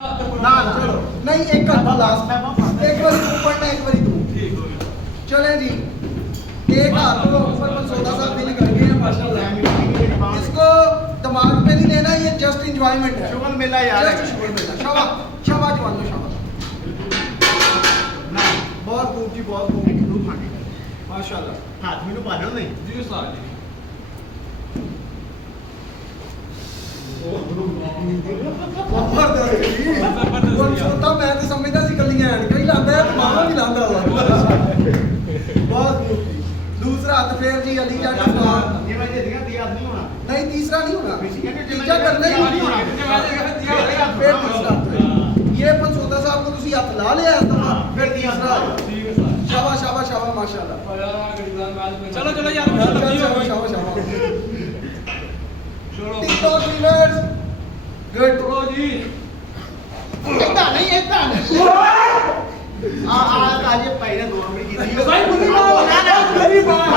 ना चलो नहीं एक का लास्ट एक बारी तू पढ़ना एक बारी तू ठीक हो गया। चले जी एक हाथ को ऊपर पर 14 साल दिन कर गए हैं माशाल्लाह। इसको दिमाग पे नहीं लेना, ये जस्ट एंजॉयमेंट है। शुगर मेला यार है। जस्ट शुगर मेला। शाबाश शाबाश जवानों शाबाश। ना बहुत खूब जी बहुत खूब तू फाड़ी माशाल्लाह। हाथ में तो पालो नहीं जी उस्ताद जी। बहुत दर्द जी कौन सोता मैं तो समझदा सी कलियां हैं कई लांदा है मामा भी लांदा हुआ। बहुत खूब जी। दूसरा हाथ फेर जी अली जा का ये मैं दे दिया दिया नहीं होना नहीं तीसरा नहीं होना, बेसिकली तीसरा करना ही नहीं होना। फिर तीसरा ये पंचोदा साहब को तुसी हाथ ला लिया फिर तीसरा ठीक है सर। शाबाश शाबाश शाबाश माशाल्लाह। चलो चलो यार मुझे लगी हो गई। शाबाश शाबाश। चलो तीनों क्लीनर्स गुड। चलो जी। इतना नहीं आ आज ये पहले 2 मिनट की भाई मुझे मारो। ना ना मेरी बात